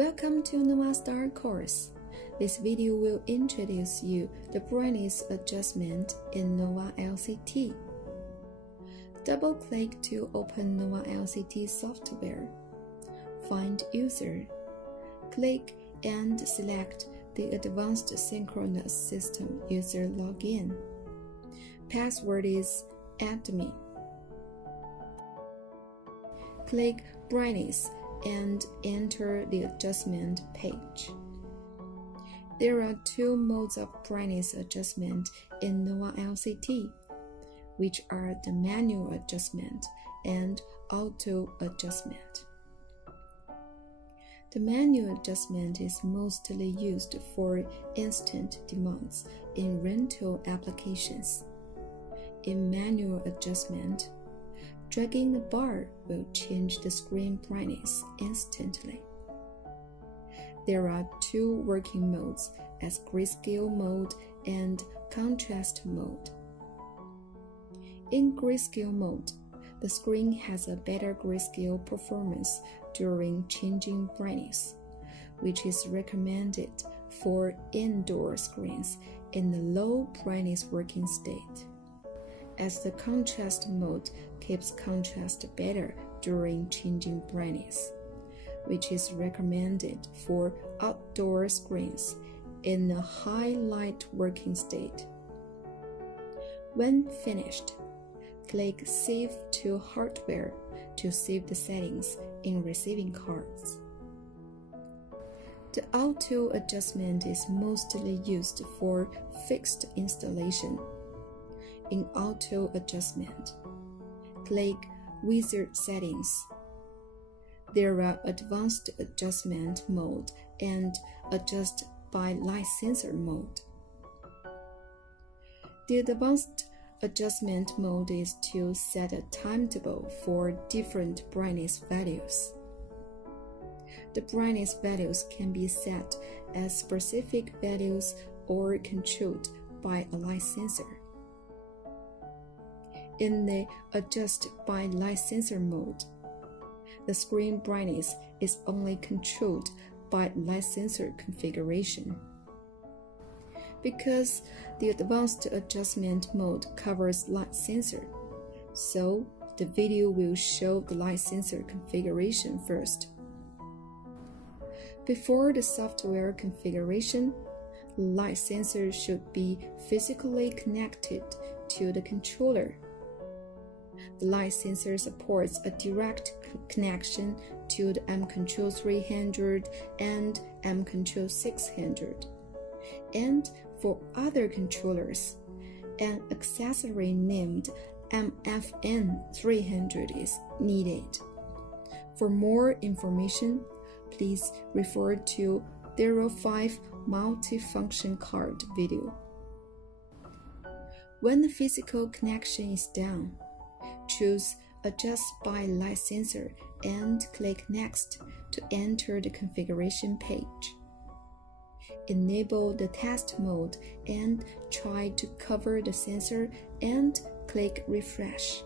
Welcome to Novastar course. This video will introduce you the brightness adjustment in Nova LCT. Double-click to open Nova LCT software. Find User. Click and select the Advanced Synchronous System User Login. Password is admin. Click Brightness and enter the adjustment page. There are two modes of brightness adjustment in Nova LCT, which are the manual adjustment and auto adjustment. The manual adjustment is mostly used for instant demands in rental applications. In manual adjustment, dragging the bar will change the screen brightness instantly. There are two working modes as grayscale mode and contrast mode. In grayscale mode, the screen has a better grayscale performance during changing brightness, which is recommended for indoor screens in the low brightness working state. As the contrast mode keeps contrast better during changing brightness, which is recommended for outdoor screens in a high light working state. When finished, click Save to Hardware to save the settings in receiving cards. The auto adjustment is mostly used for fixed installation. In auto adjustment, click Wizard Settings. There are advanced adjustment mode and adjust by light sensor mode. The advanced adjustment mode is to set a timetable for different brightness values. The brightness values can be set as specific values or controlled by a light sensor. In the Adjust by Light Sensor mode, the screen brightness is only controlled by light sensor configuration. Because the Advanced Adjustment mode covers light sensor, so the video will show the light sensor configuration first. Before the software configuration, the light sensor should be physically connected to the controller. The light sensor supports a direct connection to the M-Control 300 and M-Control 600. And for other controllers, an accessory named MFN 300 is needed. For more information, please refer to 05 multifunction card video. When the physical connection is done, choose Adjust by Light Sensor and click Next to enter the configuration page. Enable the test mode and try to cover the sensor and click Refresh.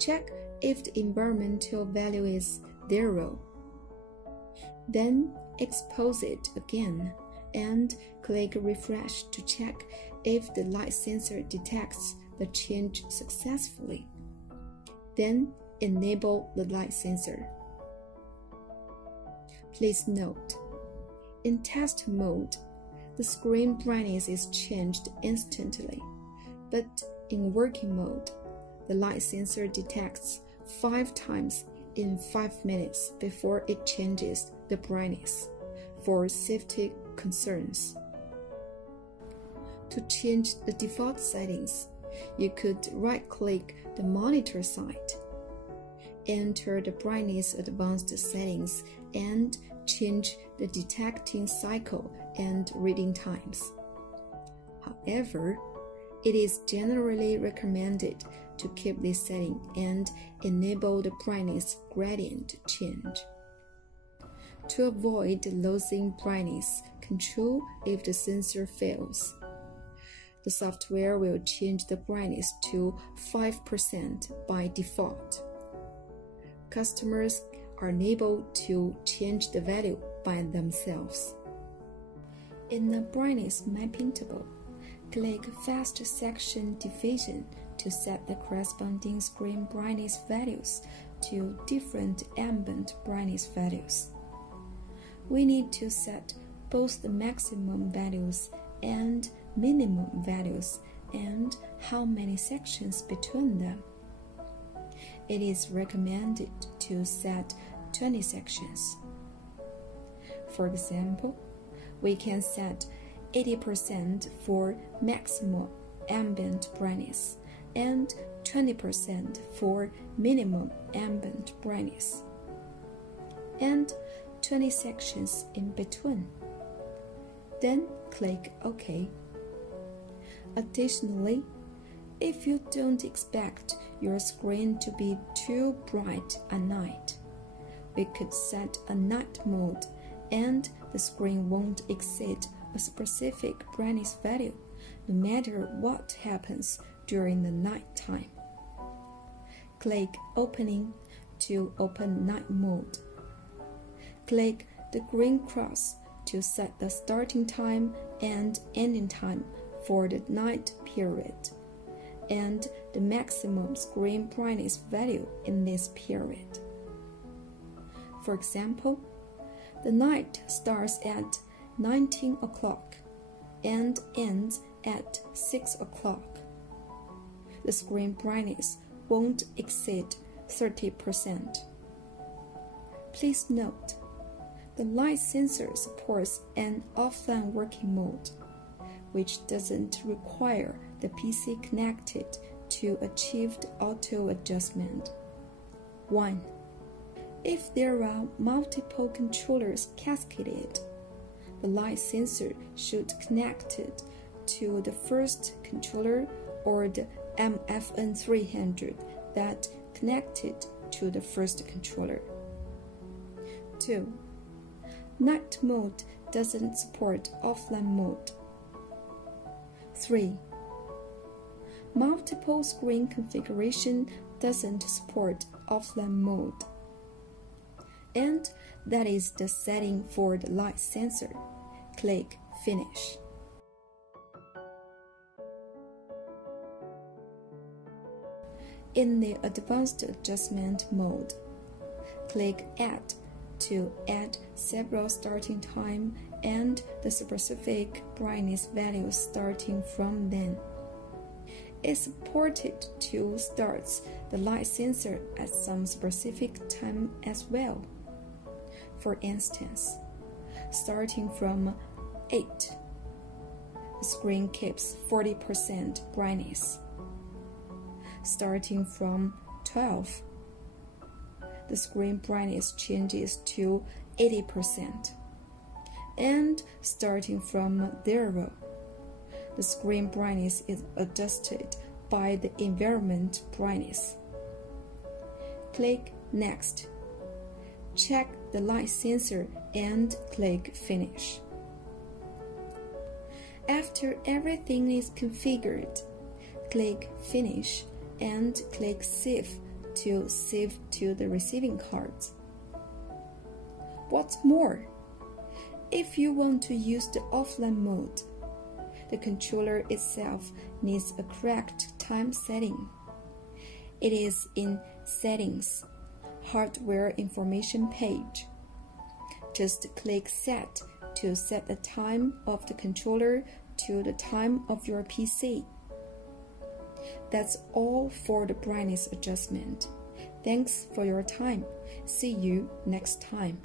Check if the environmental value is 0. Then expose it again and click Refresh to check if the light sensor detects the change successfully. Then enable the light sensor. Please note, in test mode, the screen brightness is changed instantly, but in working mode, the light sensor detects 5 times in 5 minutes before it changes the brightness for safety concerns. To change the default settings, you could right-click the monitor site, enter the brightness advanced settings, and change the detecting cycle and reading times. However, it is generally recommended to keep this setting and enable the brightness gradient change. To avoid losing brightness control if the sensor fails, the software will change the brightness to 5% by default. Customers are able to change the value by themselves. In the brightness mapping table, click Fast Section Division to set the corresponding screen brightness values to different ambient brightness values. We need to set both the maximum values and minimum values and how many sections between them. It is recommended to set 20 sections. For example, we can set 80% for maximum ambient brightness and 20% for minimum ambient brightness, and 20 sections in between. Then click OK. Additionally, if you don't expect your screen to be too bright at night, we could set a night mode and the screen won't exceed a specific brightness value no matter what happens during the night time. Click Opening to open night mode. Click the green cross to set the starting time and ending time for the night period and the maximum screen brightness value in this period. For example, the night starts at 19 o'clock and ends at 6 o'clock. The screen brightness won't exceed 30%. Please note, the light sensor supports an offline working mode, which doesn't require the PC connected to achieve the auto adjustment. 1. If there are multiple controllers cascaded, the light sensor should connect it to the first controller or the MFN300 that connected to the first controller. 2. Night mode doesn't support offline mode. 3. Multiple screen configuration doesn't support offline mode. And that is the setting for the light sensor. Click Finish. In the Advanced Adjustment mode, click Add to add several starting time and the specific brightness values starting from then. It supported to start the light sensor at some specific time as well. For instance, starting from 8, the screen keeps 40% brightness. Starting from 12, the screen brightness changes to 80%. And starting from 0, the screen brightness is adjusted by the environment brightness. Click Next. Check the light sensor and click Finish. After everything is configured, click Finish and click Save to save to the receiving cards. What's more, if you want to use the offline mode, the controller itself needs a correct time setting. It is in Settings, Hardware Information page. Just click Set to set the time of the controller to the time of your PC. That's all for the brightness adjustment. Thanks for your time. See you next time.